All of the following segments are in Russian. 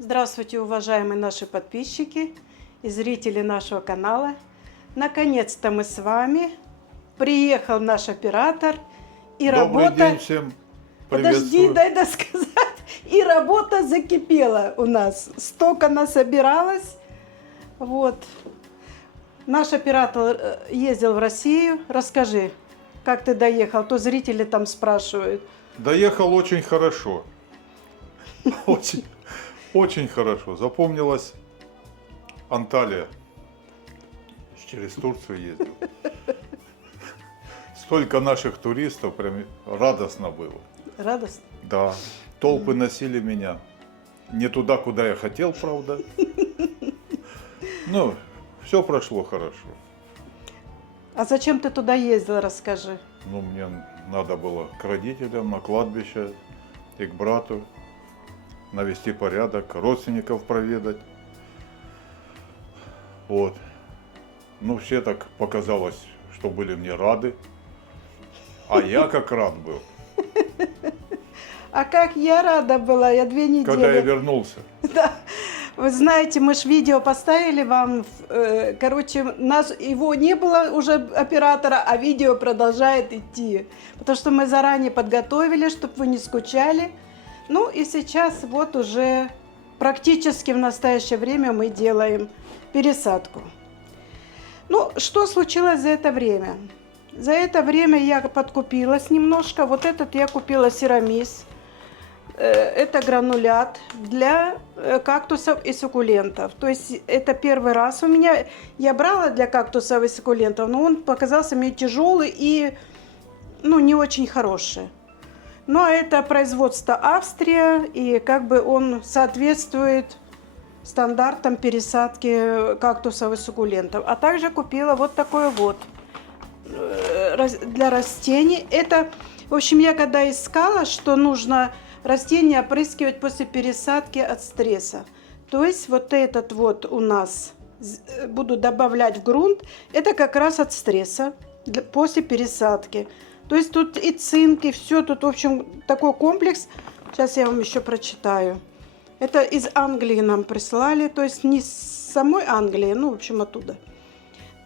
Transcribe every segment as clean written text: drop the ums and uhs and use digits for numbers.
Здравствуйте, уважаемые наши подписчики и зрители нашего канала. Наконец-то мы с вами. Приехал наш оператор. И Добрый работа... день всем. Подожди, Приветствую. дай досказать. И работа закипела у нас. Столько насобиралось. Вот. Наш оператор ездил в Россию. Расскажи, как ты доехал? То зрители там спрашивают. Доехал очень хорошо. Очень хорошо. Запомнилась Анталия. Через Турцию ездил. Столько наших туристов, прям радостно было. Радостно? Да. Толпы носили меня. Не туда, куда я хотел, правда. Ну, все прошло хорошо. А зачем ты туда ездил, расскажи. Ну, мне надо было к родителям, на кладбище и к брату навести порядок, родственников проведать. Вот. Ну, все так показалось, что были мне рады. А я как рад был, А как я рада была, я 2 недели. когда я вернулся. Да. Вы знаете, мы же видео поставили вам, короче, его не было уже оператора, а видео продолжает идти. Потому что мы заранее подготовили, чтобы вы не скучали. Ну и сейчас вот уже практически в настоящее время мы делаем пересадку. Ну, что случилось за это время? За это время я подкупилась немножко. Вот этот я купила Ceramys. Это гранулят для кактусов и суккулентов. То есть это первый раз у меня. Я брала для кактусов и суккулентов, но он показался мне тяжелый и не очень хороший. Но это производство Австрия, и как бы он соответствует стандартам пересадки кактусов и суккулентов. А также купила вот такой вот для растений. Это, в общем, я когда искала, что нужно растения опрыскивать после пересадки от стресса. То есть вот этот вот у нас буду добавлять в грунт. Это как раз от стресса после пересадки. То есть тут и цинк, и все. Тут, в общем, такой комплекс. Сейчас я вам еще прочитаю. Это из Англии нам прислали. То есть не с самой Англии, в общем, оттуда.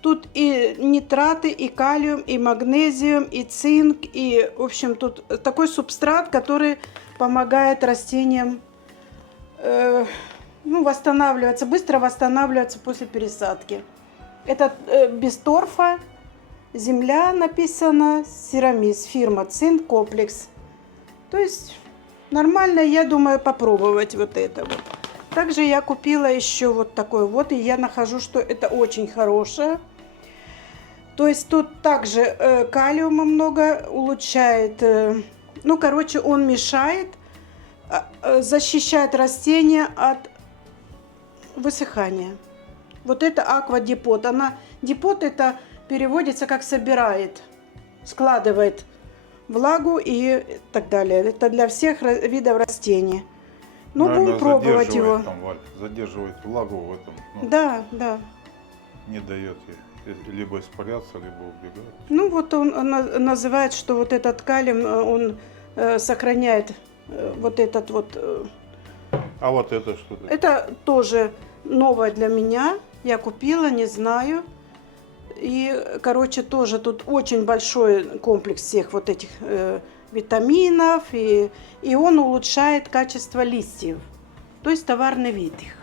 Тут и нитраты, и калиум, и магнезиум, и цинк. И, в общем, тут такой субстрат, который помогает растениям восстанавливаться, быстро восстанавливаться после пересадки. Это без торфа. Земля написано, Ceramys, фирма Цинк Комплекс. То есть нормально, я думаю, попробовать вот это вот. Также я купила еще вот такой вот, и я нахожу, что это очень хорошее. То есть тут также калиума много, улучшает, он мешает, защищает растения от высыхания. Вот это аквадепот. Депот это переводится как собирает, складывает влагу и так далее. Это для всех видов растений. Наверное, будем пробовать его. Там, Валь, задерживает влагу в этом. Да. Не дает ей либо испаряться, либо убегать. Вот он называет, что вот этот калиум, он сохраняет вот этот вот. А вот это что? Это тоже новое для меня. Я купила, не знаю. И, тоже тут очень большой комплекс всех вот этих витаминов. И он улучшает качество листьев. То есть товарный вид их.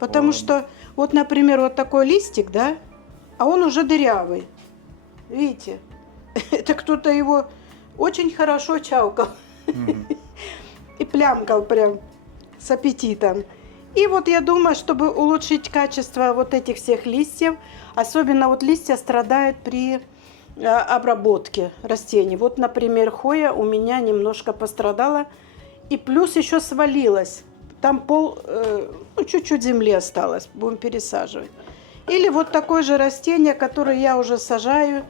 Потому что, вот, например, вот такой листик, да, а он уже дырявый. Видите? Это кто-то его очень хорошо чавкал. И плямкал прям с аппетитом. И вот я думаю, чтобы улучшить качество вот этих всех листьев, особенно вот листья страдают при обработке растений. Вот, например, хвоя у меня немножко пострадала и плюс еще свалилась. Там чуть-чуть земли осталось, будем пересаживать. Или вот такое же растение, которое я уже сажаю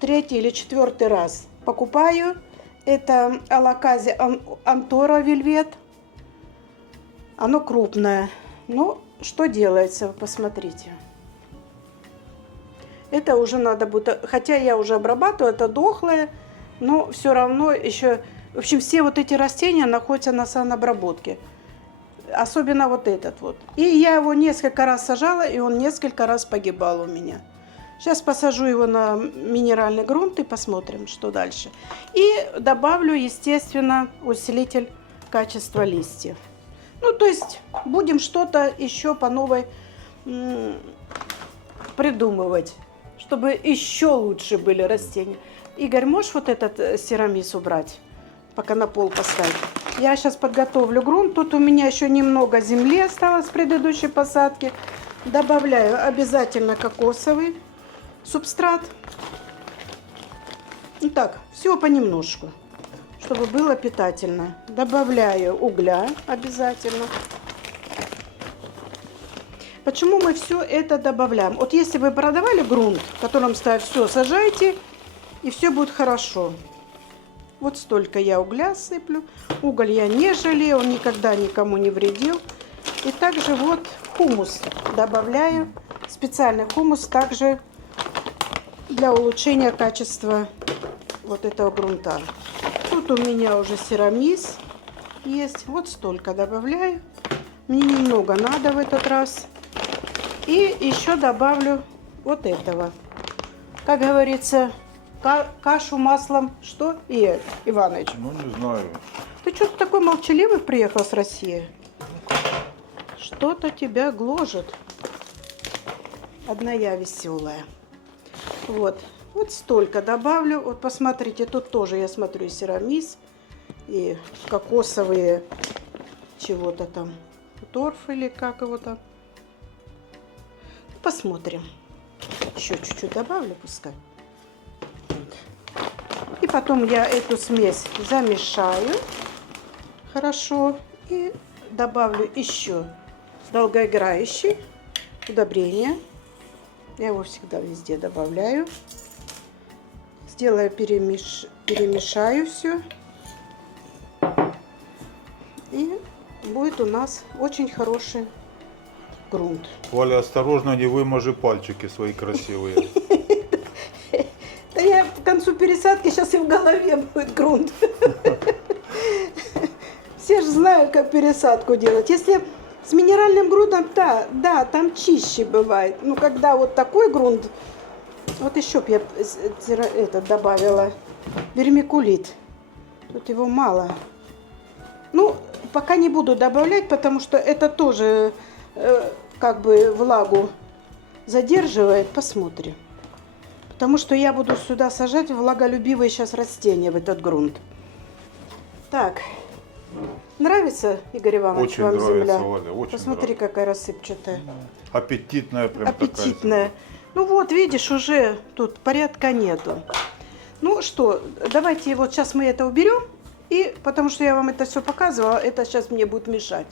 3-й или 4-й раз. Покупаю. Это Алоказия Антора Вельвет. Оно крупное. Что делается, посмотрите. Это уже надо будет, хотя я уже обрабатываю, это дохлое, но все равно еще, в общем, все вот эти растения находятся на санобработке. Особенно вот этот вот. И я его несколько раз сажала, и он несколько раз погибал у меня. Сейчас посажу его на минеральный грунт и посмотрим, что дальше. И добавлю, естественно, усилитель качества листьев. Ну, то есть будем что-то еще по новой придумывать, чтобы еще лучше были растения. Игорь, можешь вот этот серамис убрать, пока на пол поставить? Я сейчас подготовлю грунт. Тут у меня еще немного земли осталось с предыдущей посадки. Добавляю обязательно кокосовый субстрат. Итак, все понемножку, чтобы было питательно. Добавляю угля обязательно. Почему мы все это добавляем? Вот если вы продавали грунт, в котором ставят все, сажайте, и все будет хорошо. Вот столько я угля сыплю. Уголь я не жалею, он никогда никому не вредил. И также вот хумус добавляю. Специальный хумус также для улучшения качества вот этого грунта. Тут у меня уже серамис есть. Вот столько добавляю. Мне немного надо в этот раз. И еще добавлю вот этого. Как говорится, кашу маслом. Что? И Иваныч. Ну, не знаю. Ты что-то такой молчаливый приехал с России? Что-то тебя гложет. Одна я веселая. Вот. Вот столько добавлю. Вот посмотрите, тут тоже я смотрю и серамис, и кокосовые чего-то там. Торф или как его там. Посмотрим. Еще чуть-чуть добавлю, пускай. Вот. И потом я эту смесь замешаю хорошо. И добавлю еще долгоиграющий удобрение. Я его всегда везде добавляю. Сделаю, перемешаю все. И будет у нас очень хороший грунт. Валя, осторожно, не выможи пальчики свои красивые. Да я к концу пересадки сейчас и в голове будет грунт. Все же знают, как пересадку делать. Если с минеральным грунтом, да, там чище бывает. Ну, когда вот такой грунт, вот еще б я это добавила, вермикулит. Тут его мало. Ну, пока не буду добавлять, потому что это тоже как бы влагу задерживает. Посмотрим. Потому что я буду сюда сажать влаголюбивые сейчас растения в этот грунт. Так. Нравится, Игорь Иванович, Очень вам нравится, земля? Валя, очень Посмотри, нравится. какая рассыпчатая. Аппетитная прям Аппетитная. Ну вот, видишь, уже тут порядка нету. Ну что, давайте вот сейчас мы это уберем. И потому что я вам это все показывала, это сейчас мне будет мешать.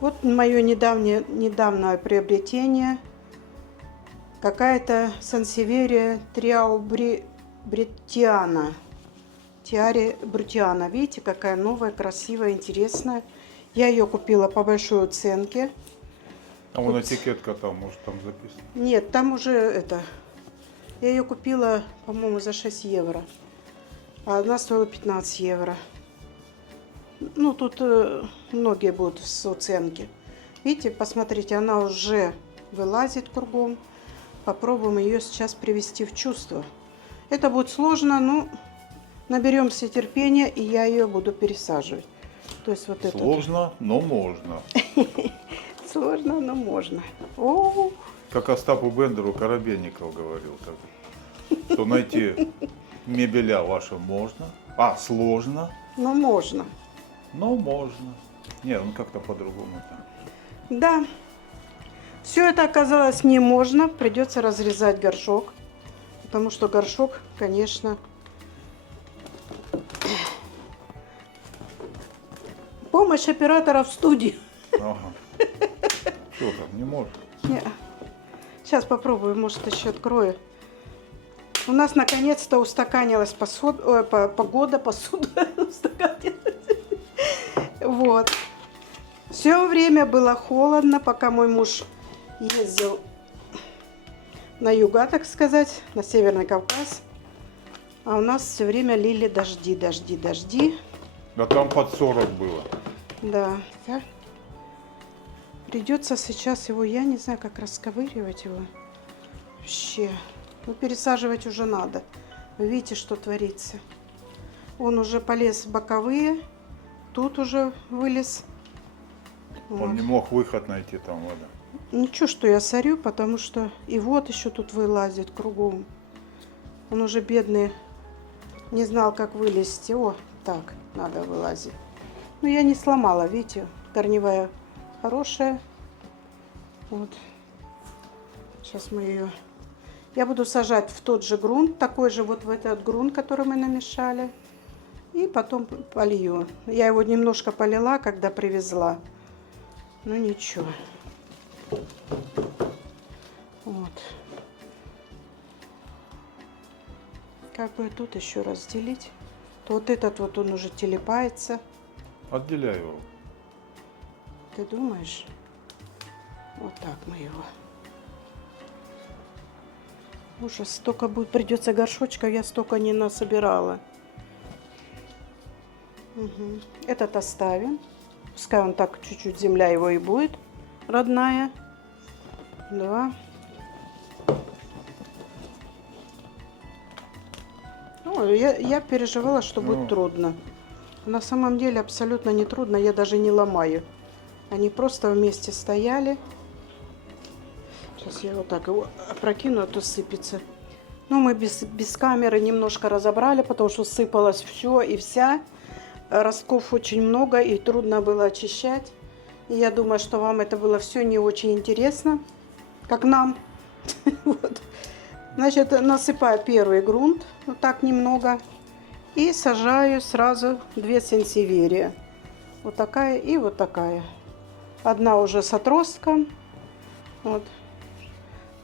Вот мое недавнее приобретение. Какая-то сансеверия триаубритиана. Тиаре брутиана. Видите, какая новая, красивая, интересная. Я ее купила по большой оценке. А вон этикетка там, может, там записана. Нет, там уже это. Я ее купила, по-моему, за 6 евро. А она стоила 15 евро. Ну, тут многие будут с оценки. Видите, посмотрите, она уже вылазит кругом. Попробуем ее сейчас привести в чувство. Это будет сложно, но наберемся терпения, и я ее буду пересаживать. То есть вот это. Сложно, но можно. Сложно, но можно. О, Как Остапу Бендеру Коробейников говорил, что найти мебеля ваше можно. А, сложно, ну можно. но можно. Нет, он как-то по-другому. Да. Все это оказалось не можно. Придется разрезать горшок. Потому что горшок, конечно... Помощь оператора в студии. Ага. Что там, не можешь? Не. Сейчас попробую, может, еще открою. У нас наконец-то устаканилась погода, посуда устаканилась. Вот. Все время было холодно, пока мой муж ездил на юга, так сказать, на Северный Кавказ. А у нас все время лили дожди, дожди, дожди. Да там под 40 было. Да. Придется сейчас его, я не знаю, как расковыривать его. Вообще. Ну, пересаживать уже надо. Вы видите, что творится. Он уже полез в боковые. Тут уже вылез. Он не мог выход найти там, вода. Ничего, что я сорю, потому что и вот еще тут вылазит кругом. Он уже бедный не знал, как вылезти. О, так, надо вылазить. Ну, я не сломала, видите, корневая хорошая. Вот. Сейчас мы ее... Я буду сажать в тот же грунт, такой же вот в этот грунт, который мы намешали. И потом полью. Я его немножко полила, когда привезла. Ну, ничего. Вот. Как бы тут еще разделить. То вот этот вот он уже телепается. Отделяй его. Ты думаешь? Вот так мы его. Ужас, столько будет, придется горшочков, я столько не насобирала. Угу. Этот оставим. Пускай он так чуть-чуть, земля его и будет родная. Да. Ну, я переживала, что будет трудно. На самом деле абсолютно не трудно, я даже не ломаю. Они просто вместе стояли. Сейчас я вот так его опрокину, а то сыпется. Ну, мы без камеры немножко разобрали, потому что сыпалось все и вся. Ростков очень много, и трудно было очищать. И я думаю, что вам это было все не очень интересно, как нам. Вот. Значит, насыпаю первый грунт, вот так немного. И сажаю сразу 2 сенсеверия. Вот такая и вот такая. Одна уже с отростком. Вот.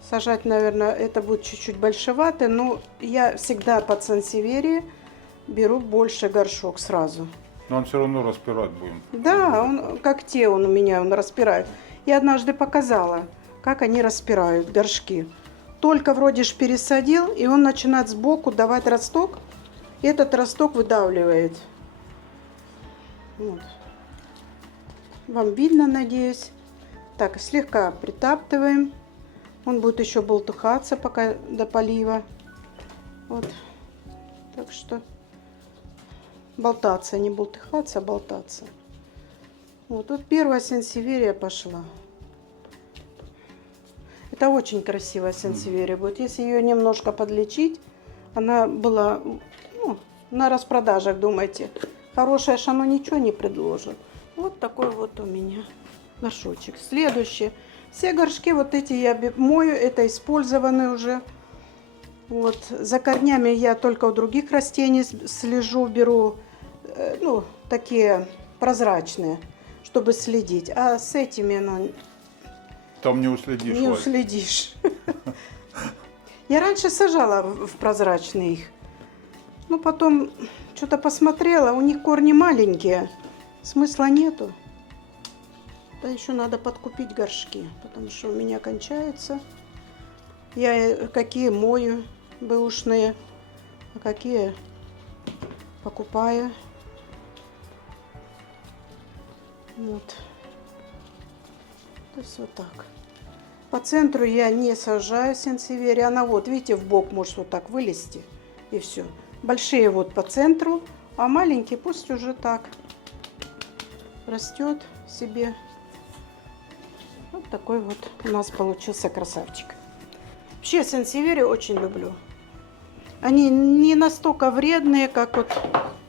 Сажать, наверное, это будет чуть-чуть большевато, но я всегда под сансеверия беру больше горшок сразу. Но он все равно распирать будем. Да, он как те он у меня, он распирает. Я однажды показала, как они распирают горшки. Только вроде ж пересадил, и он начинает сбоку давать росток. И этот росток выдавливает. Вот. Вам видно, надеюсь. Так, слегка притаптываем. Он будет еще болтыхаться, пока до полива. Вот. Так что болтаться, не болтыхаться, а болтаться. Вот тут первая сенсеверия пошла. Это очень красивая сенсеверия будет. Если ее немножко подлечить, она была, ну, на распродажах, думаете. Хорошая ж оно ничего не предложит. Вот такой вот у меня горшочек. Следующий. Все горшки вот эти я мою, это использованные уже. Вот. За корнями я только у других растений слежу, беру, ну, такие прозрачные, чтобы следить. А с этими, ну, Там не уследишь. не Валь. уследишь. Я раньше сажала в прозрачные их. Ну, потом что-то посмотрела, у них корни маленькие, смысла нету. Да еще надо подкупить горшки, потому что у меня кончается. Я какие мою бэушные, а какие покупаю. Вот. То есть вот так. По центру я не сажаю сенсеверия. Она вот, видите, в бок может вот так вылезти. И все. Большие вот по центру, а маленькие пусть уже так растет себе. Вот такой вот у нас получился красавчик. Вообще сенсеверию очень люблю. Они не настолько вредные, как вот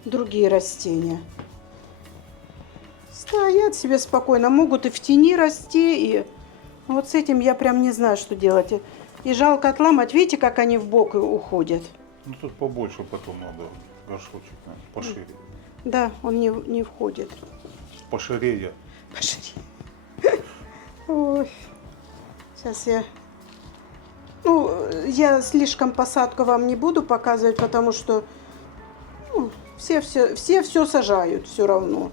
другие растения. Стоят себе спокойно, могут и в тени расти, и вот с этим я прям не знаю, что делать. И жалко отломать. Видите, как они в бок уходят? Ну тут побольше потом надо горшочек, наверное, пошире. Да, он не входит. Поширее. Пошли. Ой. Сейчас я... Ну, я слишком посадку вам не буду показывать, потому что ну, все сажают все равно.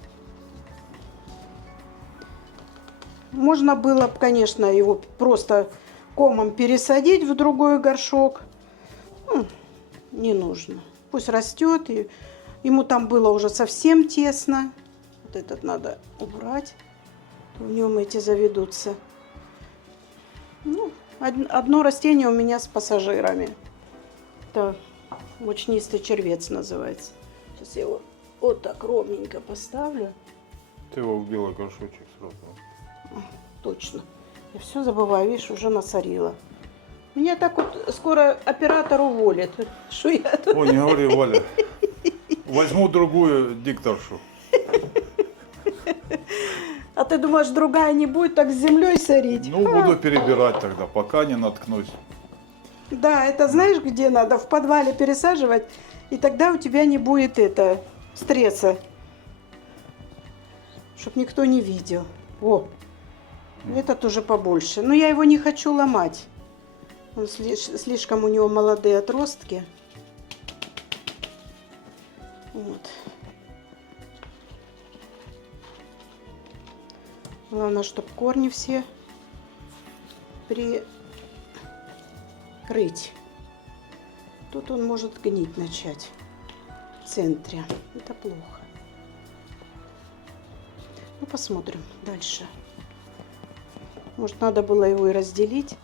Можно было бы, конечно, его просто комом пересадить в другой горшок. Ну, не нужно. Пусть растет. И ему там было уже совсем тесно. Вот этот надо убрать. В нем эти заведутся. Ну, одно растение у меня с пассажирами. Это мучнистый червец называется. Сейчас я его вот так ровненько поставлю. Ты его в белый горшочек сразу. Точно. Я все забываю, видишь, уже насорила. Меня так вот скоро оператор уволит. Что я тут? Ой, не говори, Валя. Возьму другую дикторшу. А ты думаешь, другая не будет так с землей сорить? Ну, буду перебирать тогда, пока не наткнусь. Да, это знаешь, где надо? В подвале пересаживать, и тогда у тебя не будет стресса. Чтоб никто не видел. О, этот уже побольше. Но я его не хочу ломать. Он слишком у него молодые отростки. Вот. Главное, чтобы корни все прикрыть. Тут он может гнить начать в центре. Это плохо. Ну, посмотрим дальше. Может, надо было его и разделить.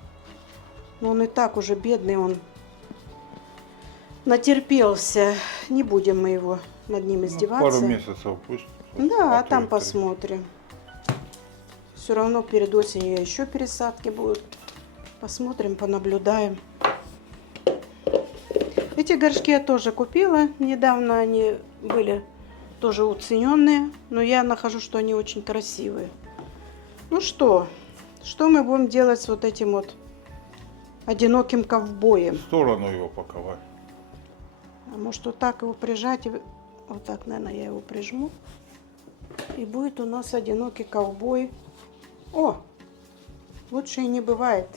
Но он и так уже бедный, он натерпелся. Не будем мы его над ним издеваться. Пару месяцев пусть. Да, а там 2-3. посмотрим. Все равно перед осенью еще пересадки будут. Посмотрим, понаблюдаем. Эти горшки я тоже купила. Недавно они были тоже уцененные. Но я нахожу, что они очень красивые. Ну что? Что мы будем делать с вот этим вот одиноким ковбоем? В сторону его паковать. А может вот так его прижать? Вот так, наверное, я его прижму. И будет у нас одинокий ковбой. О, лучше и не бывает.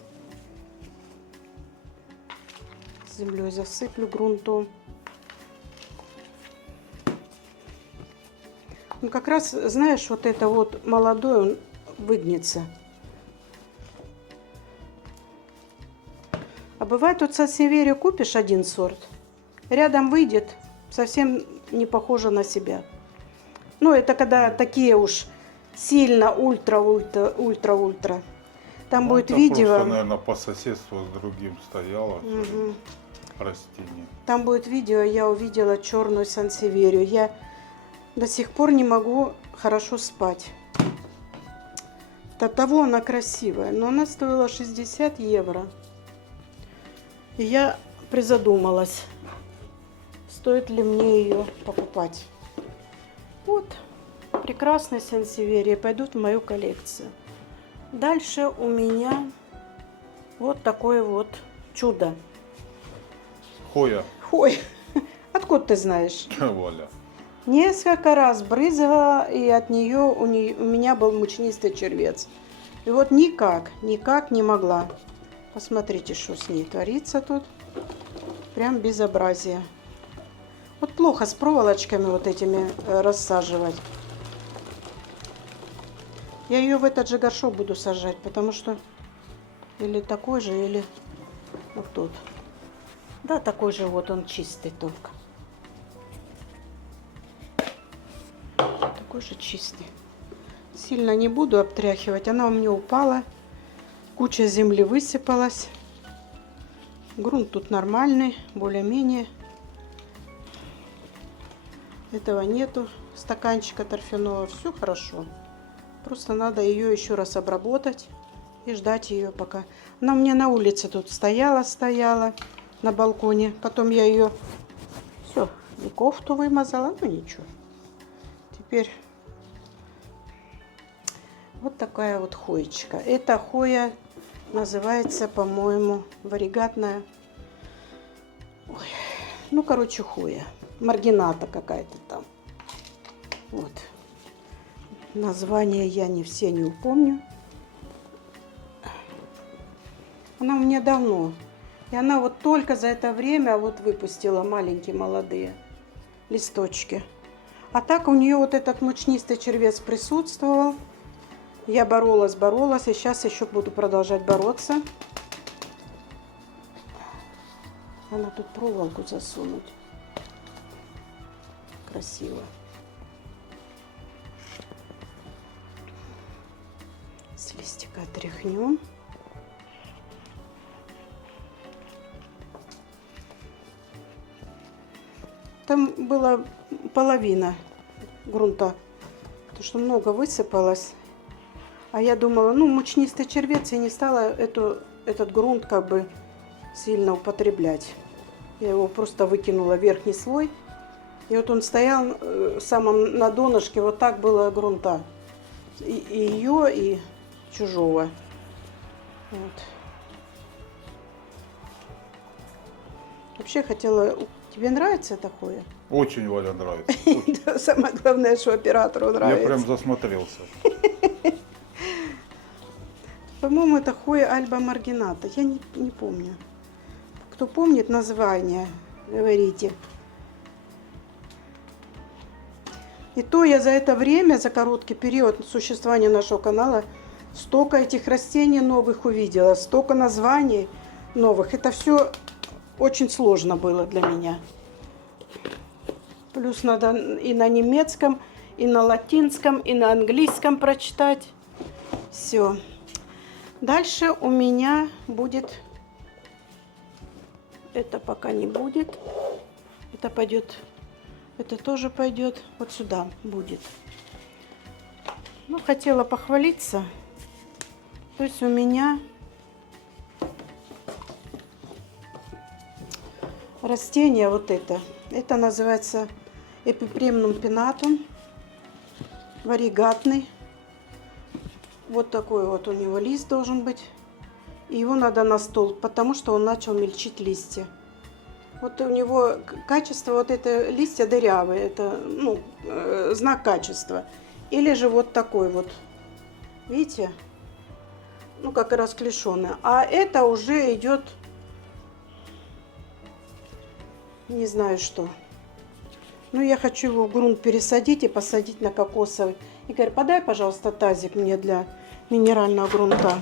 Землей засыплю грунтом. Ну, как раз, знаешь, вот это вот молодой, он выгнется. А бывает, вот со севере купишь один сорт, рядом выйдет, совсем не похоже на себя. Ну, это когда такие уж сильно ультра. Там Ну, будет это видео. Просто, наверное, по соседству с другим стояло растение. Там будет видео, я увидела черную сансеверию. Я до сих пор не могу хорошо спать. До того она красивая, но она стоила 60 евро. И я призадумалась, стоит ли мне ее покупать. Вот, прекрасные сансеверии пойдут в мою коллекцию. Дальше у меня вот такое вот чудо. Хоя. Ой, откуда ты знаешь? Валя. Несколько раз брызгала, и от нее у меня был мучнистый червец. И вот никак не могла. Посмотрите, что с ней творится тут. Прям безобразие. Вот плохо с проволочками вот этими рассаживать. Я ее в этот же горшок буду сажать, потому что или такой же, или вот тут. Да, такой же вот он чистый только. Такой же чистый. Сильно не буду обтряхивать. Она у меня упала. Куча земли высыпалась. Грунт тут нормальный, более-менее. Этого нету. Стаканчика торфяного. Все хорошо. Просто надо ее еще раз обработать и ждать ее пока. Она у меня на улице тут стояла на балконе. Потом я ее все, и кофту вымазала. Ну ничего. Теперь вот такая вот хоечка. Эта хоя называется, по-моему, варигатная. Ой, ну, короче, хоя. Маргината какая-то там. Вот. Названия я не все не упомню. Она у меня давно. И она вот только за это время вот выпустила маленькие молодые листочки. А так у нее вот этот мучнистый червец присутствовал. Я боролась, и сейчас еще буду продолжать бороться. Она тут проволоку засунуть. Красиво. С листика отряхнем. Там была половина грунта, потому что много высыпалось. А я думала, ну, мучнистый червец, я не стала этот грунт как бы сильно употреблять. Я его просто выкинула в верхний слой. И вот он стоял самом на донышке, вот так было грунта. И ее, и чужого. Вот. Вообще хотела... Тебе нравится такое? Очень, Валя, нравится. Очень. Да, самое главное, что оператору нравится. Я прям засмотрелся. По-моему, это Хоя альба маргината. Я не помню. Кто помнит название, говорите. И то я за это время, за короткий период существования нашего канала, столько этих растений новых увидела, столько названий новых. Это все очень сложно было для меня. Плюс надо и на немецком, и на латинском, и на английском прочитать. Все. Дальше у меня будет... Это пока не будет. Это пойдет... Это тоже пойдет вот сюда будет. Ну, хотела похвалиться. То есть у меня растение вот это. Это называется эпипремнум пинатум. Варигатный. Вот такой вот у него лист должен быть. И его надо на стол, потому что он начал мельчить листья. Вот у него качество, вот это листья дырявые, это ну, знак качества. Или же вот такой вот, видите, ну как расклешенный. А это уже идет, не знаю что. Ну я хочу его в грунт пересадить и посадить на кокосовый. Игорь, подай, пожалуйста, тазик мне для минерального грунта.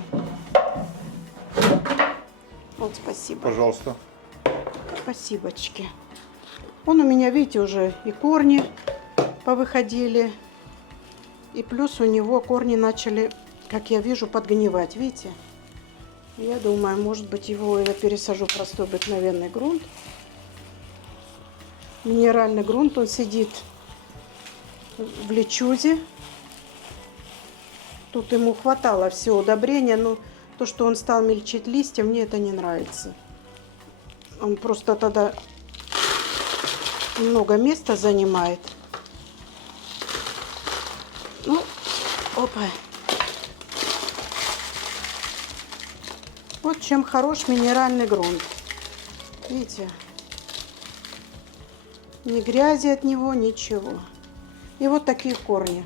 Вот, спасибо. Пожалуйста. Спасибочки. Он у меня, видите, уже и корни повыходили. И плюс у него корни начали, как я вижу, подгнивать. Видите? Я думаю, может быть, его я пересажу в простой обыкновенный грунт. Минеральный грунт, он сидит в лечузе. Тут ему хватало все удобрения, но то, что он стал мельчить листья, мне это не нравится. Он просто тогда много места занимает. Ну, опа. Вот чем хорош минеральный грунт. Видите? Ни грязи от него, ничего. И вот такие корни.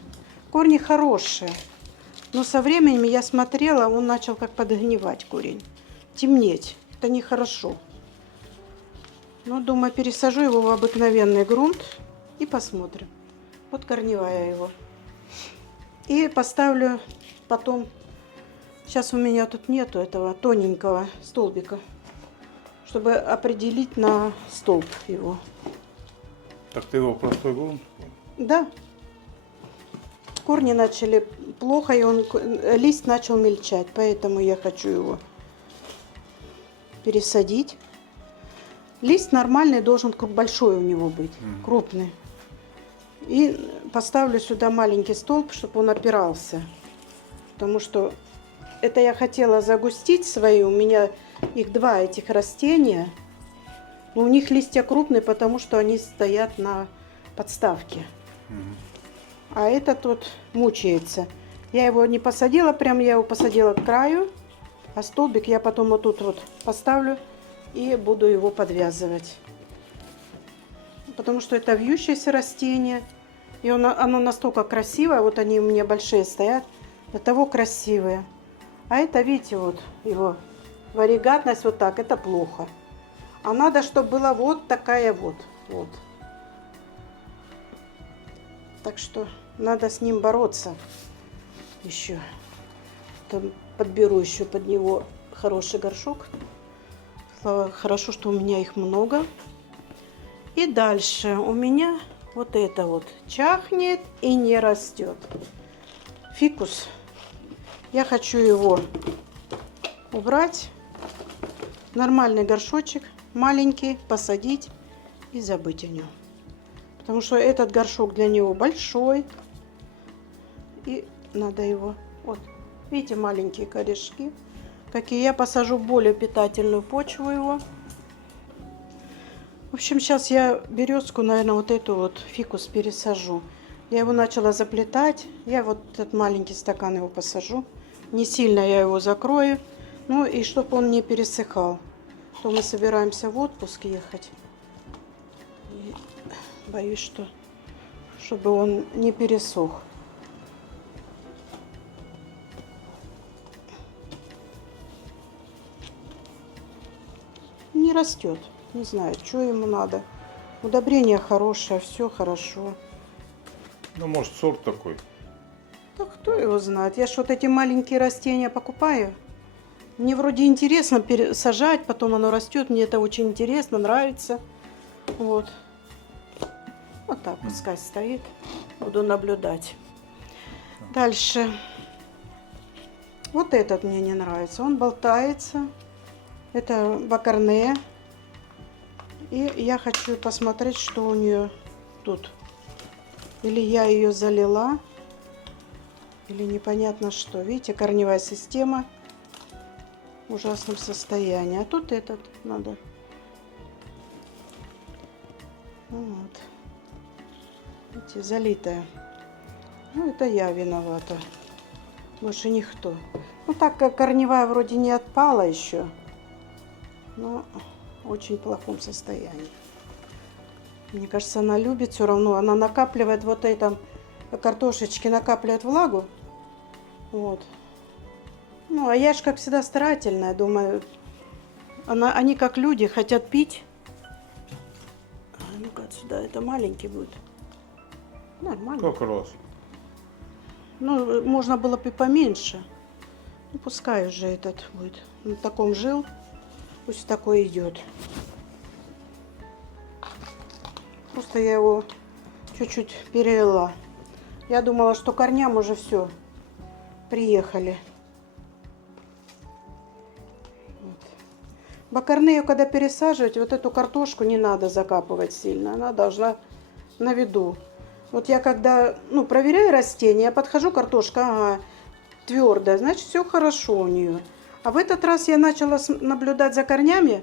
Корни хорошие. Но со временем я смотрела, он начал как подгнивать корень. Темнеть. Это нехорошо. Ну, думаю, пересажу его в обыкновенный грунт и посмотрим. Вот корневая его. И поставлю потом... Сейчас у меня тут нету этого тоненького столбика, чтобы определить на столб его. Так ты его в простой грунт? Да. Корни начали плохо, и он лист начал мельчать, поэтому я хочу его пересадить. Лист нормальный должен большой у него быть, крупный. И поставлю сюда маленький столб, чтобы он опирался. Потому что это я хотела загустить свои. У меня их два этих растения. Но у них листья крупные, потому что они стоят на подставке. А этот вот мучается. Я его не посадила прям, я его посадила к краю. А столбик я потом вот тут вот поставлю. И буду его подвязывать. Потому что это вьющееся растение. И оно настолько красивое. Вот они у меня большие стоят. До того красивые. А это, видите, вот его варигатность вот так. Это плохо. А надо, чтобы была вот такая вот. Вот. Так что надо с ним бороться. Еще. Там подберу еще под него хороший горшок. Хорошо, что у меня их много. И дальше у меня вот это вот чахнет и не растет. Фикус. Я хочу его убрать. Нормальный горшочек, маленький, посадить и забыть о нем. Потому что этот горшок для него большой. И надо его... Вот, видите, маленькие корешки. Какие я посажу в более питательную почву его. В общем, сейчас я березку, наверное, вот эту вот фикус пересажу. Я его начала заплетать. Я вот этот маленький стакан его посажу. Не сильно я его закрою. Ну и чтобы он не пересыхал. То мы собираемся в отпуск ехать. И боюсь, что чтобы он не пересох. Не растет. Не знаю, что ему надо. Удобрение хорошее, все хорошо. Ну, может, сорт такой. Да кто его знает? Я ж вот эти маленькие растения покупаю. Мне вроде интересно сажать, потом оно растет. Мне это очень интересно, нравится. Вот. Вот так пускай стоит. Буду наблюдать. Дальше. Вот этот мне не нравится. Он болтается. Это бакарне. И я хочу посмотреть, что у нее тут. Или я ее залила, или непонятно что. Видите, корневая система в ужасном состоянии. А тут этот надо. Вот. Видите, залитая. Ну, это я виновата. Больше никто. Ну, так как корневая вроде не отпала еще. Но в очень плохом состоянии. Мне кажется, она любит все равно. Она накапливает вот этом картошечке, накапливает влагу. Вот. Ну, а я же, как всегда, старательная. Думаю, они как люди, хотят пить. Ну-ка, сюда, это маленький будет. Нормально. Как раз. Ну, можно было бы поменьше. Ну, пускай уже этот будет. На таком жил. Пусть такой идет. Просто я его чуть-чуть перелила. Я думала, что корням уже все приехали. Вот. Бакарне, когда пересаживать, вот эту картошку не надо закапывать сильно. Она должна на виду. Вот я когда проверяю растение, я подхожу, картошка, ага, твердая, значит все хорошо у нее. А в этот раз я начала наблюдать за корнями,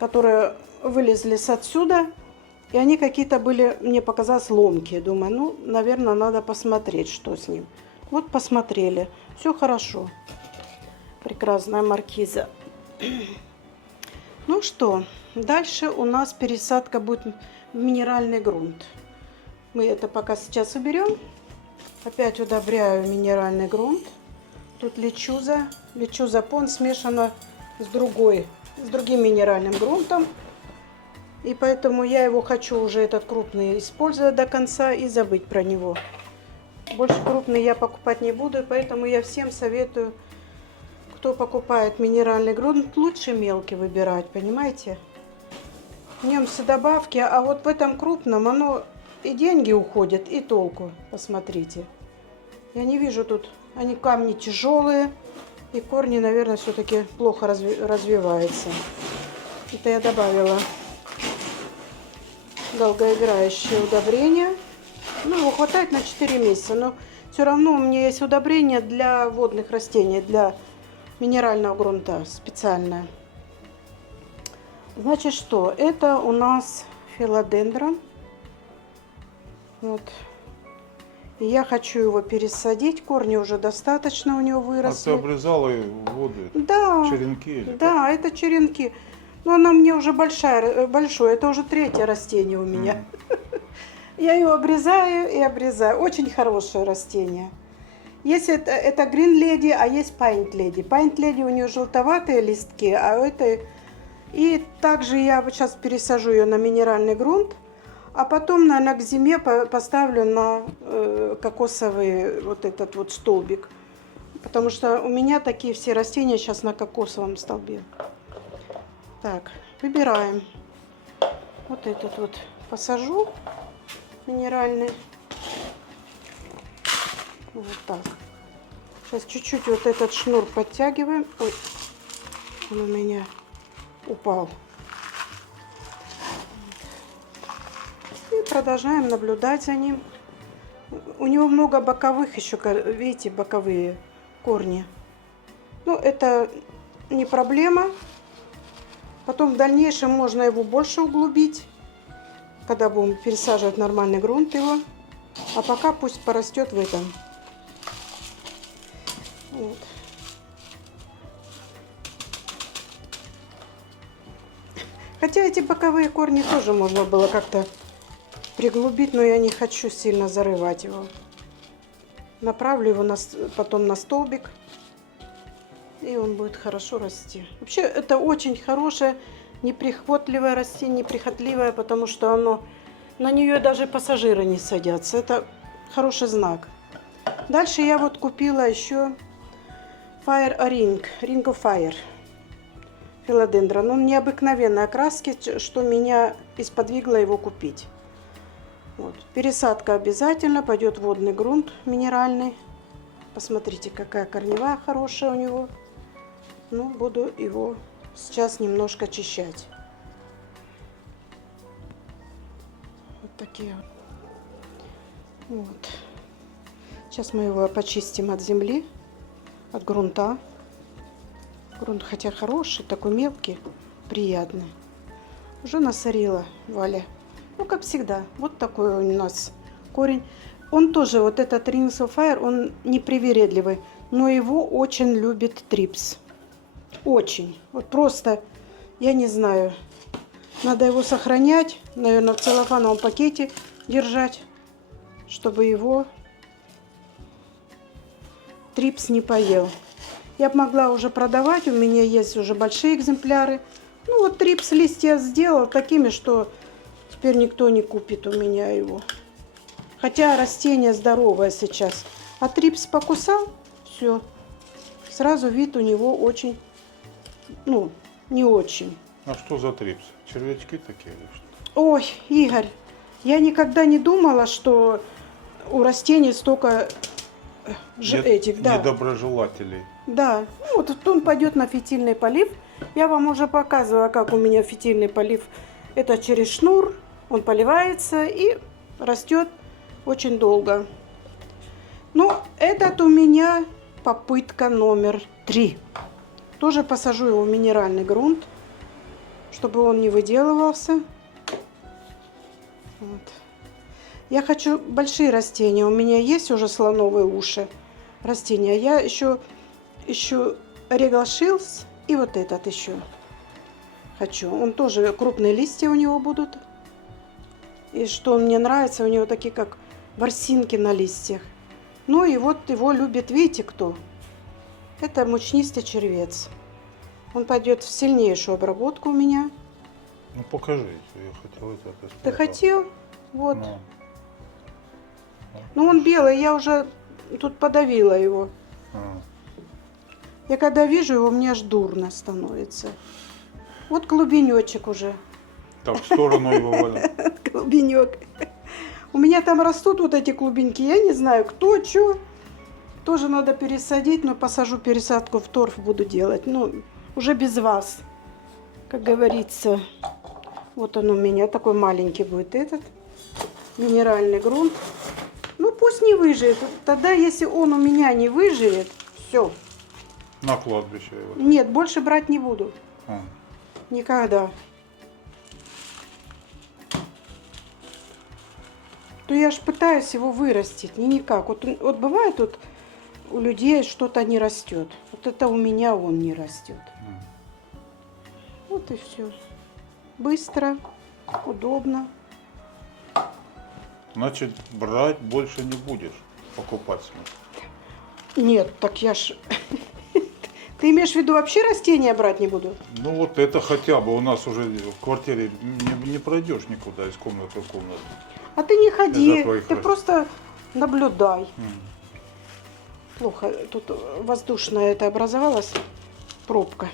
которые вылезли с отсюда. И они какие-то были, мне показалось, ломкие. Думаю, наверное, надо посмотреть, что с ним. Вот посмотрели. Все хорошо. Прекрасная маркиза. Ну что, дальше у нас пересадка будет в минеральный грунт. Мы это пока сейчас уберем. Опять удобряю минеральный грунт. Тут лечуза. Лечуза пон смешана с другим минеральным грунтом. И поэтому я его хочу уже этот крупный использовать до конца и забыть про него. Больше крупный я покупать не буду, поэтому я всем советую, кто покупает минеральный грунт, лучше мелкий выбирать, понимаете? В нем все добавки, а вот в этом крупном оно и деньги уходят, и толку, посмотрите. Я не вижу тут, они камни тяжелые, и корни, наверное, все-таки плохо развиваются. Это я добавила долгоиграющее удобрение. Ну, его хватает на 4 месяца, но все равно у меня есть удобрение для водных растений, для минерального грунта специальное. Значит, что? Это у нас филодендрон. Вот. И я хочу его пересадить. Корни уже достаточно у него выросли. А ты обрезала в воду? Да. Черенки? Или да, это черенки. Но она мне уже большое. Это уже 3-е растение у меня. Я ее обрезаю и обрезаю. Очень хорошее растение. Есть это Green Lady, а есть Paint Lady. Paint Lady у нее желтоватые листки, а у этой... И также я сейчас пересажу ее на минеральный грунт, а потом, наверное, к зиме поставлю на кокосовый вот этот вот столбик. Потому что у меня такие все растения сейчас на кокосовом столбе. Так, выбираем. Вот этот вот посажу минеральный. Вот так. Сейчас чуть-чуть вот этот шнур подтягиваем. Ой, он у меня упал. И продолжаем наблюдать за ним. У него много боковых еще, видите, боковые корни. Ну, это не проблема. Потом в дальнейшем можно его больше углубить, когда будем пересаживать нормальный грунт его. А пока пусть порастет в этом. Вот. Хотя эти боковые корни тоже можно было как-то приглубить, но я не хочу сильно зарывать его. Направлю его потом на столбик, и он будет хорошо расти. Вообще это очень хорошее, неприхотливое растение, неприхотливое, потому что на нее даже пассажиры не садятся. Это хороший знак. Дальше я вот купила еще Fire Ring of Fire. Филодендрон. Он необыкновенной окраски, что меня исподвигло его купить. Вот. Пересадка обязательно, пойдет водный грунт минеральный. Посмотрите, какая корневая хорошая у него. Ну, буду его сейчас немножко очищать. Вот такие вот. Вот. Сейчас мы его почистим от земли, от грунта. Грунт хотя хороший, такой мелкий, приятный. Уже насорила Валя. Ну, как всегда, вот такой у нас корень. Он тоже, вот этот Rings of Fire, он непривередливый, но его очень любит трипс. Очень. Вот просто, я не знаю, надо его сохранять, наверное, в целлофановом пакете держать, чтобы его трипс не поел. Я бы могла уже продавать, у меня есть уже большие экземпляры. Ну вот трипс листья сделал такими, что теперь никто не купит у меня его. Хотя растение здоровое сейчас. А трипс покусал, все. Сразу вид у него очень, ну, не очень. А что за трипс? Червячки такие или что? Ой, Игорь, я никогда не думала, что у растений столько этих, да. Недоброжелателей. Да, ну, вот он пойдет на фитильный полив. Я вам уже показывала, как у меня фитильный полив. Это через шнур, он поливается и растет очень долго. Но этот у меня попытка номер 3. Тоже посажу его в минеральный грунт, чтобы он не выделывался. Вот. Я хочу большие растения. У меня есть уже слоновые уши растения. Я еще Regal Shields и вот этот еще хочу. Он тоже, крупные листья у него будут. И что мне нравится, у него такие как ворсинки на листьях. Ну и вот его любит, видите кто? Это мучнистый червец. Он пойдет в сильнейшую обработку у меня. Ну покажи, я хотел это. Ты хотел? Вот. Ну. Ну он белый, я уже тут подавила его. Я когда вижу его, мне аж дурно становится. Вот клубенечек уже. Так, в сторону его Валя. Клубенек. У меня там растут вот эти клубеньки. Я не знаю, кто, что. Тоже надо пересадить, но посажу пересадку в торф буду делать. Ну, уже без вас, как говорится. Вот он у меня такой маленький будет этот. Минеральный грунт. Ну, пусть не выживет. Тогда, если он у меня не выживет, все. На кладбище его. Нет, больше брать не буду. Никогда. То я ж пытаюсь его вырастить. Никак. Вот бывает вот у людей что-то не растет. Вот это у меня он не растет. Вот и все. Быстро, удобно. Значит, брать больше не будешь, покупать смысл. Нет, так я ж... Ты имеешь в виду, вообще растения брать не буду? Ну вот это хотя бы у нас уже в квартире не пройдешь никуда из комнаты в комнату. А ты не ходи, Из-за твоих ты растений. просто наблюдай. Плохо, тут воздушная это образовалась пробка.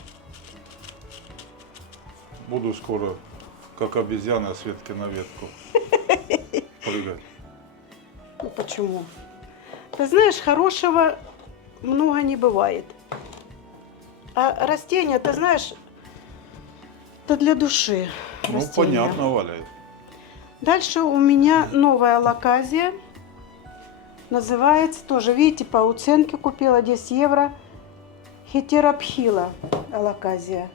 Буду скоро, как обезьяна, с ветки на ветку прыгать. Ну почему? Ты знаешь, хорошего много не бывает. А растения, ты знаешь, это для души. Ну, растения. понятно, Валя. Дальше у меня новая алаказия. Называется тоже, видите, по уценке купила 10 евро. Хетеропхила алаказия.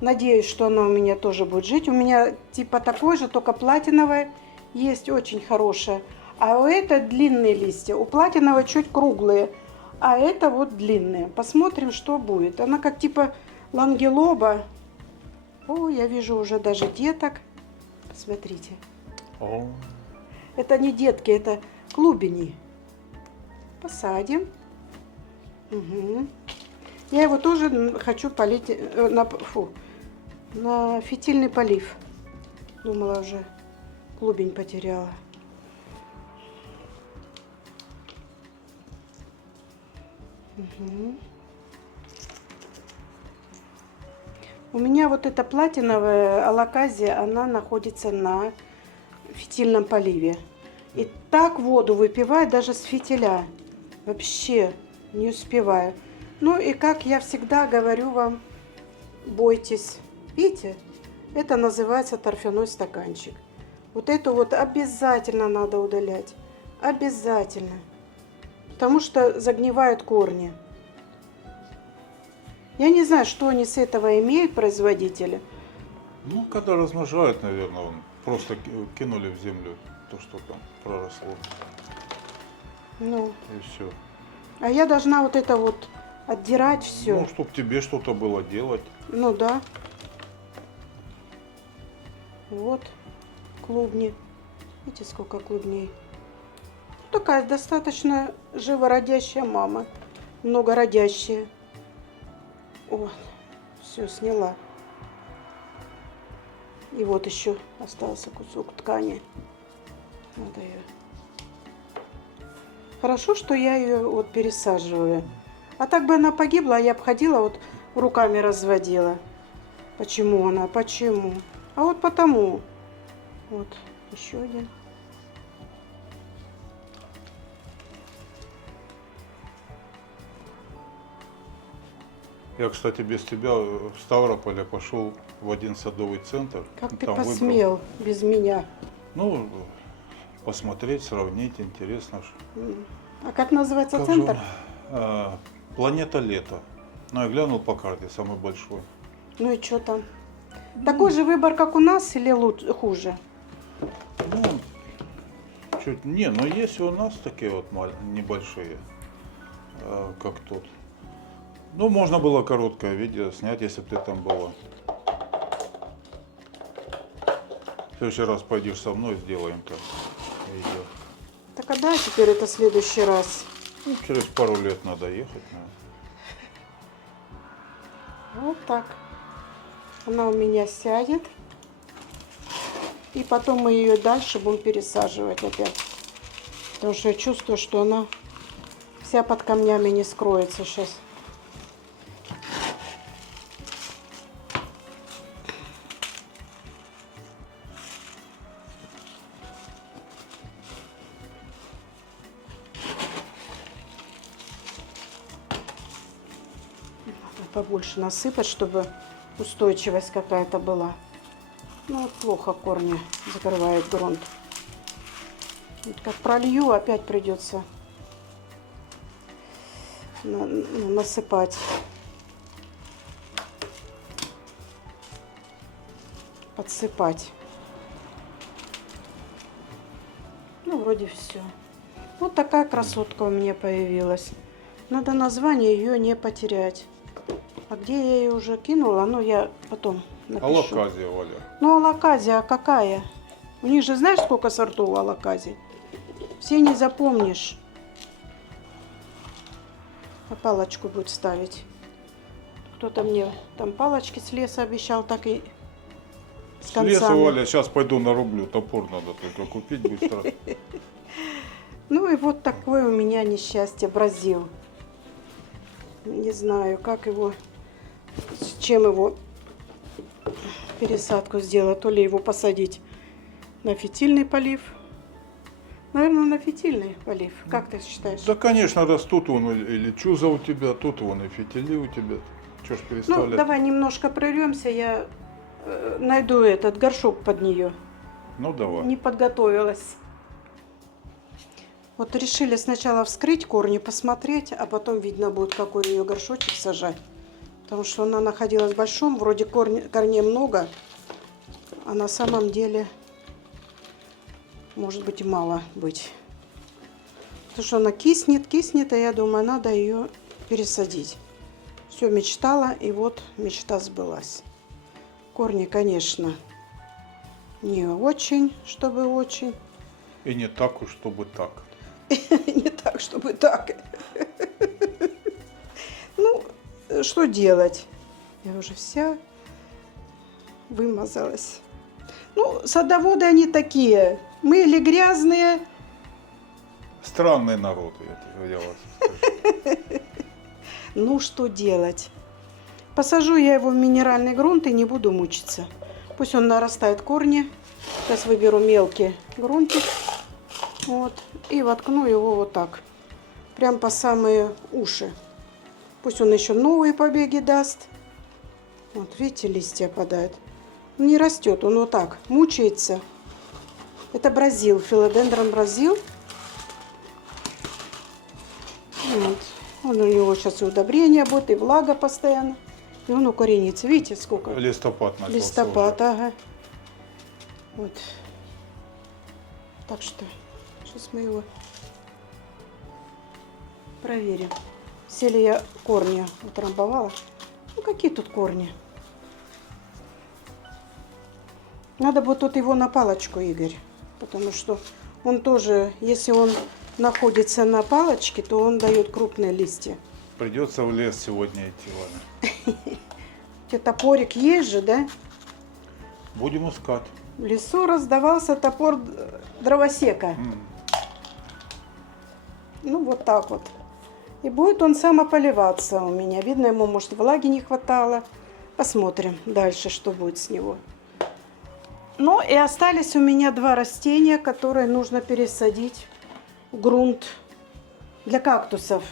Надеюсь, что она у меня тоже будет жить. У меня типа такой же, только платиновая. Есть очень хорошая. А у этой длинные листья. У платиновой чуть круглые. А это вот длинные. Посмотрим, что будет. Она как типа лангелоба. О, я вижу уже даже деток. Посмотрите. О, Это не детки, это клубени. Посадим. Угу. Я его тоже хочу полить на фитильный полив. Думала, уже клубень потеряла. Угу. У меня вот эта платиновая алаказия, она находится на фитильном поливе. И так воду выпиваю даже с фитиля. Вообще не успеваю. Ну и как я всегда говорю вам, бойтесь. Видите, это называется торфяной стаканчик. Вот это вот обязательно надо удалять. Обязательно. Потому что загнивают корни. Я не знаю, что они с этого имеют, производители. ну, когда размножают, наверное, он просто кинули в землю то, что там проросло. Ну, И все. а я должна вот это вот отдирать все. Ну, чтобы тебе что-то было делать. Ну да. Вот клубни. Видите, сколько клубней. Такая достаточно живородящая мама. Многородящая. Вот. Все сняла. И вот еще остался кусок ткани. Надо ее. Хорошо, что я ее вот пересаживаю. А так бы она погибла, а я бы ходила вот руками разводила. Почему она? Почему? А вот потому. Вот еще один. Я, кстати, без тебя в Ставрополе пошел в один садовый центр. Как ты Там выбрал. посмел без меня? Ну, посмотреть, сравнить, интересно. А как называется Как же центр? он? Планета Лето. Ну, я глянул по карте, самый большой. Ну и что там? Такой же выбор, как у нас, или лучше, хуже? Ну, чуть не, но есть и у нас такие вот небольшие, как тут. Ну, можно было короткое видео снять, если бы ты там была. В следующий раз пойдешь со мной, сделаем там видео. Так а да, теперь это в следующий раз. Ну, через пару лет надо ехать. Вот так. Она у меня сядет. И потом мы ее дальше будем пересаживать опять. Потому что я чувствую, что она вся под камнями не скроется сейчас. Побольше насыпать, чтобы устойчивость какая-то была. Ну вот плохо корни закрывает грунт. Вот как пролью, опять придется насыпать. Подсыпать. Ну вроде все. Вот такая красотка у меня появилась. Надо название ее не потерять. А где я ее уже кинула? Ну, я потом напишу. Алаказия, Валя. Ну, алаказия какая? У них же знаешь, сколько сортов алаказий? Все не запомнишь. А палочку будет ставить. Кто-то мне там палочки с леса обещал, так и с С леса, концами. Валя, сейчас пойду нарублю. Топор надо только купить быстро. Ну и вот такое у меня несчастье, Бразил. Не знаю, как его, с чем его пересадку сделать, то ли его посадить на фитильный полив. Наверное, на фитильный полив. Как ты считаешь? Да, конечно, растут вон или чуза у тебя, тут вон и фитили у тебя. Чё ж Ну, переставлять? давай немножко прорвемся, я найду этот горшок под нее. Ну, давай. Не подготовилась. Вот решили сначала вскрыть корни, посмотреть, а потом видно будет, какой ее горшочек сажать. Потому что она находилась в большом, вроде корней много, а на самом деле может быть и мало быть. Потому что она киснет, киснет, а я думаю, надо ее пересадить. Все мечтала, и вот мечта сбылась. Корни, конечно, не очень, чтобы очень. И не так уж, чтобы так. Не так, чтобы так. Ну, что делать? Я уже вся вымазалась. Ну, садоводы они такие. Мы или грязные. Странный народ, я вас скажу. Ну, что делать? Посажу я его в минеральный грунт и не буду мучиться. Пусть он нарастает корни. Сейчас выберу мелкий грунтик. Вот. И воткну его вот так. Прям по самые уши. Пусть он еще новые побеги даст. Вот, видите, листья опадают. Он не растет, он вот так мучается. Это бразил, филодендрон бразил. Вот. Он у него сейчас и удобрение будет, и влага постоянно. И он укоренится. Видите, сколько? Листопад начался Листопад, уже. ага. Вот. Так что сейчас мы его проверим. Все ли я корни утрамбовала? Ну, какие тут корни? Надо будет тут его на палочку, Игорь. Потому что он тоже, если он находится на палочке, то он дает крупные листья. Придется в лес сегодня идти, ладно. У тебя топорик есть же, да? Будем искать. В лесу раздавался топор дровосека. Ну, вот так вот. И будет он самополиваться у меня. Видно, ему, может, влаги не хватало. Посмотрим дальше, что будет с него. Ну, и остались у меня два растения, которые нужно пересадить в грунт для кактусов.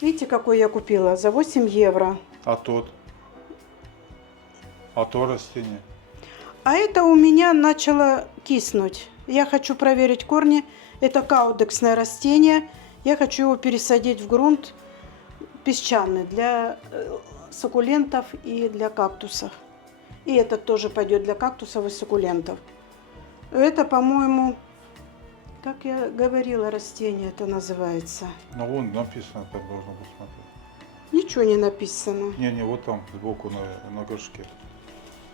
Видите, какой я купила? За 8 евро. А тот? А то растение? А это у меня начало киснуть. Я хочу проверить корни. Это каудексное растение. Я хочу его пересадить в грунт песчаный для суккулентов и для кактусов. И этот тоже пойдет для кактусов и суккулентов. Это, по-моему, как я говорила, растение это называется. Ну, вон написано, там должно быть смотреть. Ничего не написано. Не, вот там, сбоку на горшке.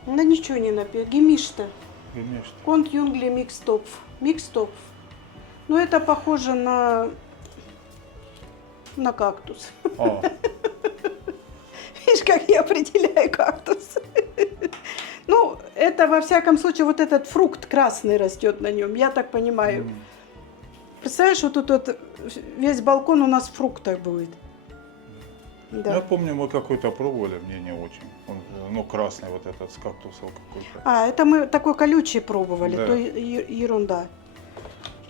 Да ничего не написано. Гемишта. Конечно. Конт Юнгли Микстопф. Микстопф. Ну, это похоже на кактус. А, Видишь, как я определяю кактус? Ну, это во всяком случае вот этот фрукт красный растет на нем, я так понимаю. Представляешь, вот тут вот весь балкон у нас в фруктах будет. Я Да. помню, мы какой-то пробовали, мне не очень. Он, ну, красный вот этот с кактусов какой-то. А, это мы такой колючий пробовали, Да. то ерунда.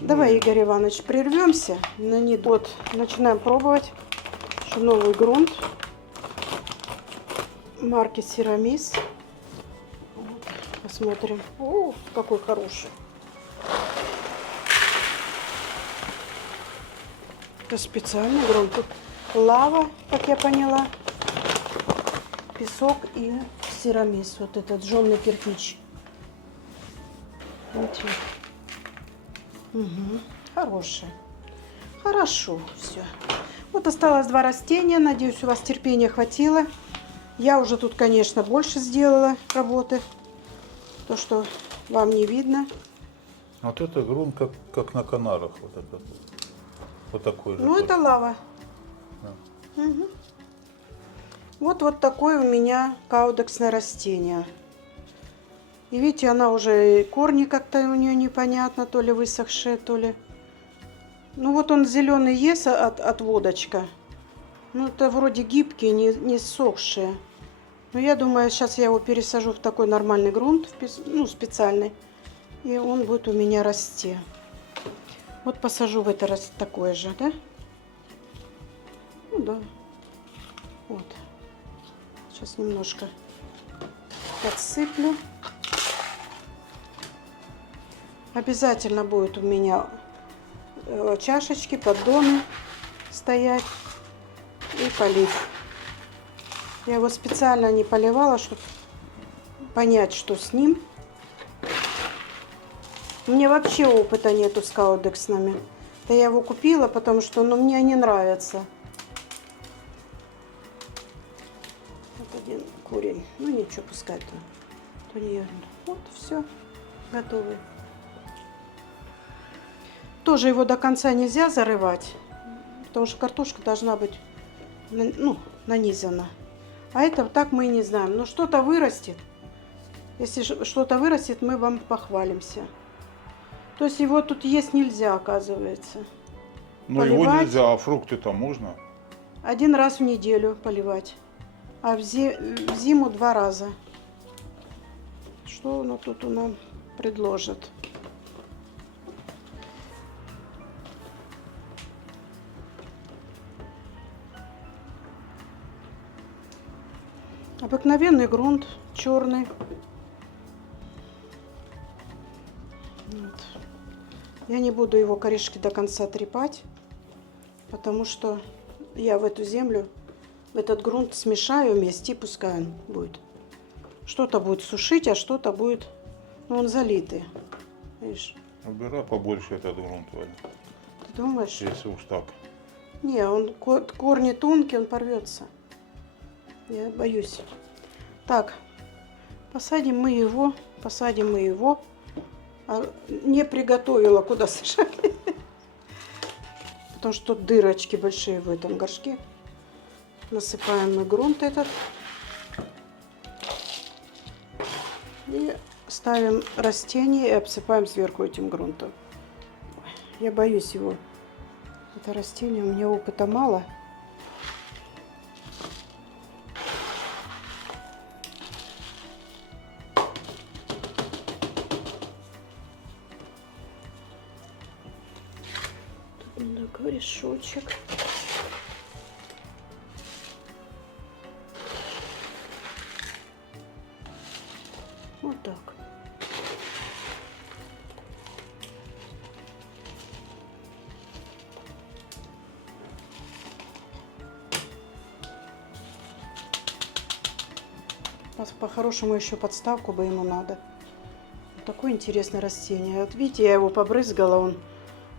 Давай, Игорь Иванович, прервемся на неделю. Вот, начинаем пробовать. Еще новый грунт. Марки Ceramys. Вот, посмотрим. О, какой хороший. Это специальный грунт. Тут лава, как я поняла. Песок и Ceramys. Вот этот жженый кирпич. Видите? Угу. Хороший. Хорошо, все. Вот осталось два растения. Надеюсь, у вас терпения хватило. Я уже тут, конечно, больше сделала работы. То, что вам не видно. Вот это грунт как на Канарах. Вот этот. Вот такой же. Ну, это лава. Да. Угу. Вот такое у меня каудексное растение. И видите, она уже и корни как-то у нее непонятно, то ли высохшие, то ли... Ну вот он зеленый есть от водочка. Ну это вроде гибкие, не ссохшие. Но я думаю, сейчас я его пересажу в такой нормальный грунт, ну, специальный. И он будет у меня расти. Вот посажу в это такое же, да? Ну да. Вот. Сейчас немножко подсыплю. Обязательно будет у меня чашечки, поддоны стоять и полив. Я его специально не поливала, чтобы понять, что с ним. Мне вообще опыта нету с каудекснами. Да я его купила, потому что мне не нравится. Вот один корень. Ну ничего, пускай то не ерунда. Вот, все, готовый. Тоже его до конца нельзя зарывать, потому что картошка должна быть, ну, нанизана. А это так мы и не знаем. Но что-то вырастет. Если что-то вырастет, мы вам похвалимся. То есть его тут есть нельзя, оказывается. Но его нельзя, а фрукты-то можно? 1 раз в неделю поливать. А в зиму 2 раза. Что оно тут нам предложит? Обыкновенный грунт, черный. Вот. Я не буду его корешки до конца трепать, потому что я в эту землю, в этот грунт смешаю вместе, и пускай он будет. Что-то будет сушить, а что-то будет, ну, он залитый. Видишь? Убирай побольше этот грунт, Валя. Ты думаешь? Если уж так. Не, он корни тонкие, он порвется. Я боюсь. Так, посадим мы его. Не приготовила, куда сажать. Потому что тут дырочки большие в этом горшке. Насыпаем мы грунт этот. И ставим растение и обсыпаем сверху этим грунтом. Я боюсь его. Это растение, у меня опыта мало. Корешочек. Вот так. По-хорошему еще подставку бы ему надо. Вот такое интересное растение. Вот видите, я его побрызгала, он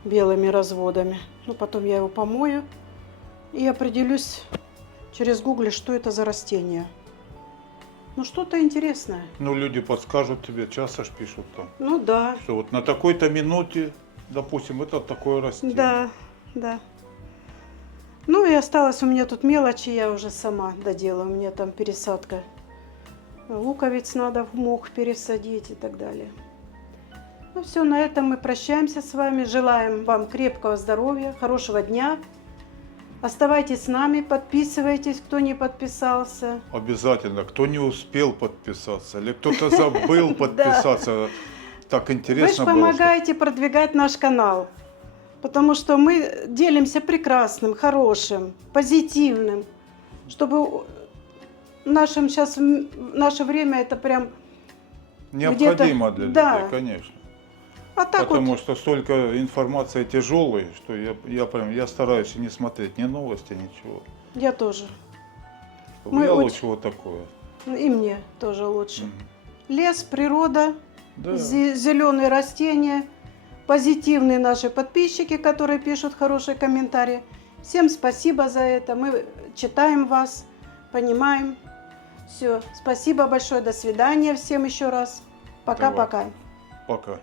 белыми разводами. Ну, потом я его помою и определюсь через Google, что это за растение. Ну, что-то интересное. Ну, люди подскажут тебе, часто ж пишут там. Ну, да. Что вот на такой-то минуте, допустим, это такое растение. Да, да. Ну, и осталось у меня тут мелочи, я уже сама доделаю. У меня там пересадка луковиц надо в мох пересадить и так далее. Ну все, на этом мы прощаемся с вами. Желаем вам крепкого здоровья, хорошего дня. Оставайтесь с нами, подписывайтесь, кто не подписался. Обязательно. Кто не успел подписаться, или кто-то забыл подписаться. Так интересно было. Вы же было. помогаете продвигать наш канал. Потому что мы делимся прекрасным, хорошим, позитивным. Чтобы в наше время это прям необходимо для да. людей, конечно. А так Потому вот, что столько информации тяжелой, что я стараюсь не смотреть ни новости, ничего. я тоже. Я лучше вот такое. И мне тоже лучше. Мгм. Лес, природа, Да. зеленые растения, позитивные наши подписчики, которые пишут хорошие комментарии. Всем спасибо за это. Мы читаем вас, понимаем. Все. Спасибо большое. До свидания всем еще раз. Пока-пока. Пока.